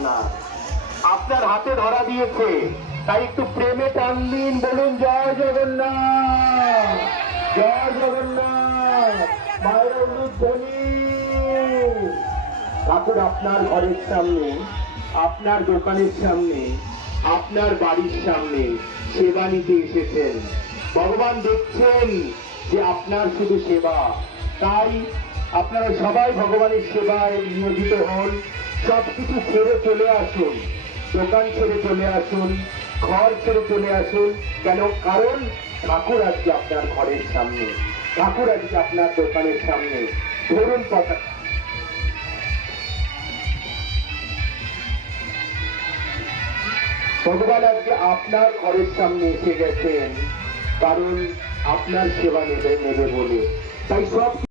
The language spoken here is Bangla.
আপনার, আপনার হাতে ধরা দিয়েছে, তাই একটু প্রেমে টান দিন, বলুন জয় জগন্নাথ, জয় জগন্নাথ। মায়ের উলুধ্বনি। ঠাকুর আপনার ঘরের সামনে, আপনার দোকানের সামনে, আপনার বাড়ির সামনে সেবা নিতে এসেছেন। ভগবান দেখছেন যে আপনার শুধু সেবা, তাই আপনারা সবাই ভগবানের সেবায় নিয়োজিত হন। সবকিছু ছেড়ে চলে আসুন, দোকান ছেড়ে চলে আসুন, ঘর ছেড়ে চলে আসুন। কেন? কারণ ঠাকুর আজকে আপনার ঘরের সামনে, ঠাকুর আজকে আপনার দোকানের সামনে। ধরুন পতাকা। ভগবান আজকে আপনার ঘরের সামনে এসে গেছেন, কারণ আপনার সেবা নেবে বলে। তাই সব